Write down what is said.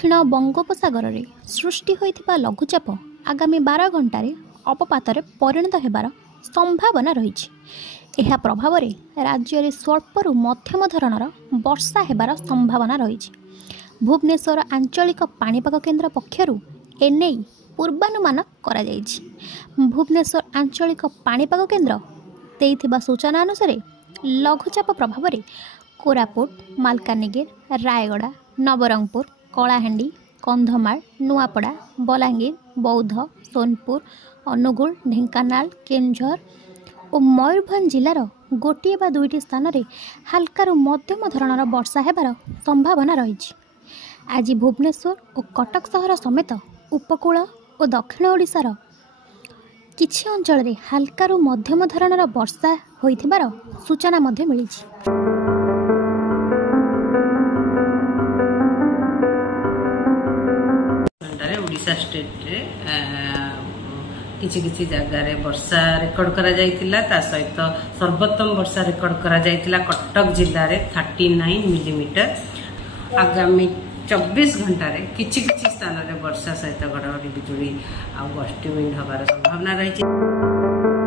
दक्षिण बंगोपसागर रे सृष्टि होइथिबा लघुचाप आगामी 12 घंटार अपपात परिणत होबार संभावना रही। यह प्रभाव में राज्य में स्वल्परू मध्यम धरणर वर्षा होबार संभावना रही। भुवनेश्वर आंचलिक पाणीपाग केन्द्र पक्षरु एने पूर्वानुमान करा जायछि। भुवनेश्वर आंचलिक पाणीपाग केन्द्र देइथिबा सूचना अनुसार लघुचाप प्रभाव में कोरापुट, मालकानगिरी, रायगड़ा, नवरंगपुर, कलाहांडी, कंधमाल, नुआपड़ा, बलांगीर, बौद्ध, सोनपुर, अनुगुल, ढेंकानाल, केन्दुझर और मयूरभंज जिलार गोटे बा दुईटी स्थान में हाल्कारु मध्यम धरणर वर्षा होबार संभावना रही। आज भुवनेश्वर और कटक सहर समेत उपकूल और दक्षिण ओडिशार किछि अंचल में हाल्कारु मध्यम धरणर वर्षा होइथिबार सूचना मध्य मिली। ओडिशा स्टेट रे किछि जगह रे वर्षा रेकर्ड करा जायतिला। ता सहित सर्वोत्तम वर्षा रेकर्ड करा जायतिला कटक जिल्ला रे 39 मिलीमीटर। आगामी 24 घंटा रे किछि स्थान रे वर्षा सहित घड़घड़ी बिजुली आ गस्ती विंड हबार संभावना रही।